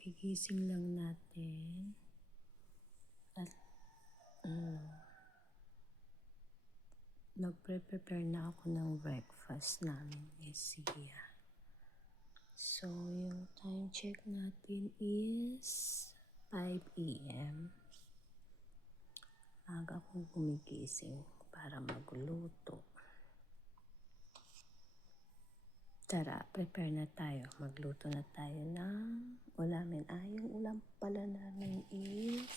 kagigising lang natin at nagpre-prepare na ako ng breakfast namin ni Sia. So, yung time check natin is 5 a.m. Aga akong gumigising para magluto. Tara, prepare na tayo. Magluto na tayo ng ulamin. Yung ulam pala namin is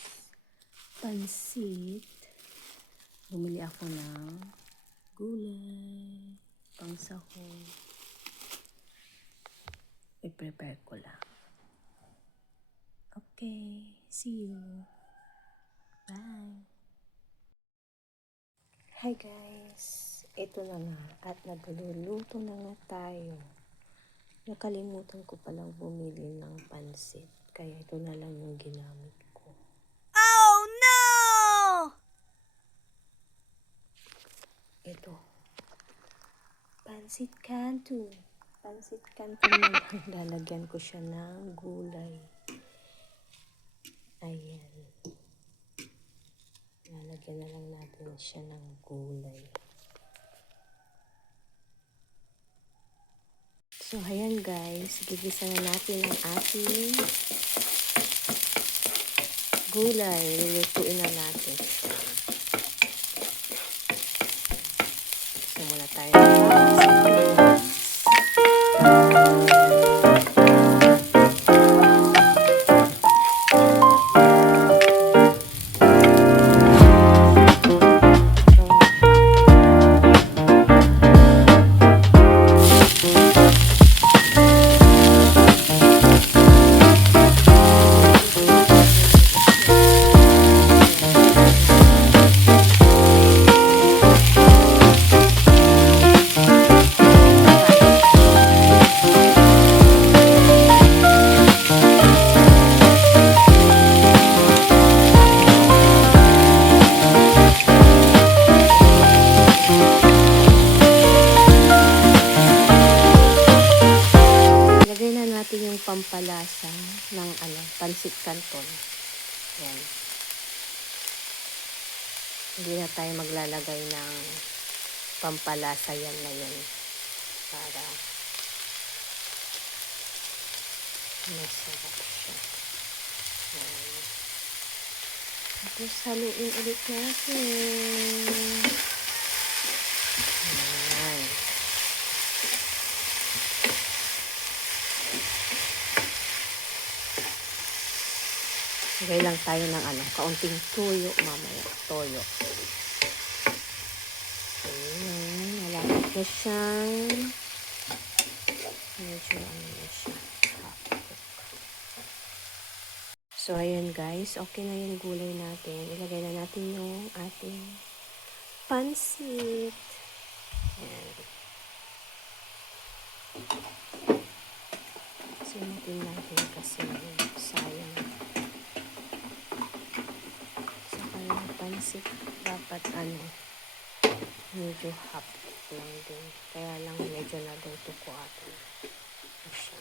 pansit. Bumili ako ng gulay, pang sahog. I-prepare ko lang. Okay, see you. Bye. Hi guys. Ito na nga at nagluluto na nga tayo. Nakalimutan ko palang bumili ng pansit. Kaya ito na lang yung ginamit ko. Oh no! Ito. Pansit canton. Pansit canton na lang. Lalagyan ko siya ng gulay. Ayan. Lalagyan na lang natin siya ng gulay. So, ayan guys. Gigisa na natin ang ating gulay. Lulutuin na natin siya. So, muna tayo ng yung pampalasa ng pansit canton. Yan. Hindi na tayo maglalagay ng pampalasa, yan na yun para masarap siya. Yan. Tapos haluin ulit natin. Yan. Lagay lang tayo ng kaunting tuyo mamaya. Toyo. Ayan. Malapit na siyang medyo na siya. So, ayan guys. Okay na yung gulay natin. Ilagay na natin yung ating pansit. Ayan. Sinatin natin kasi sayang. Pansit dapat medyo hot lang din, kaya lang medyo naluto ko ato siya.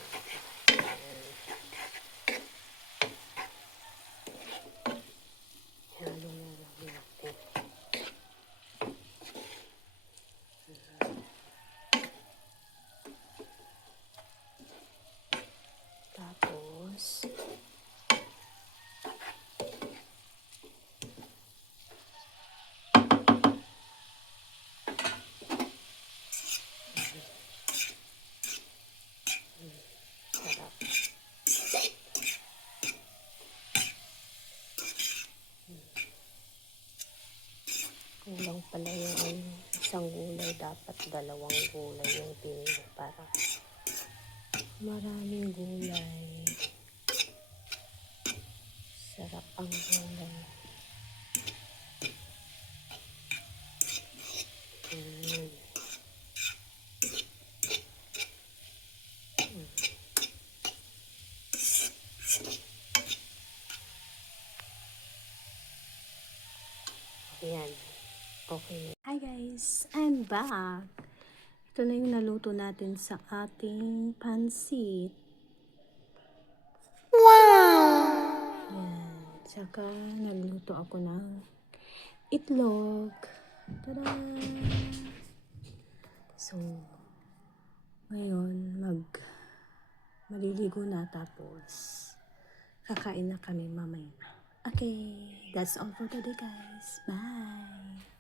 Halo na lang natin. Tapos kulang pala yung isang gulay, dapat dalawang gulay yung pinili para maraming gulay. Sarap ang gulay. Ayan. Okay. Hi guys! I'm back! Ito na yung naluto natin sa ating pansit. Wow! Tsaka nagluto ako ng itlog. Tada! So, ngayon maliligo na tapos kakain na kami mamaya. Okay, that's all for today guys. Bye!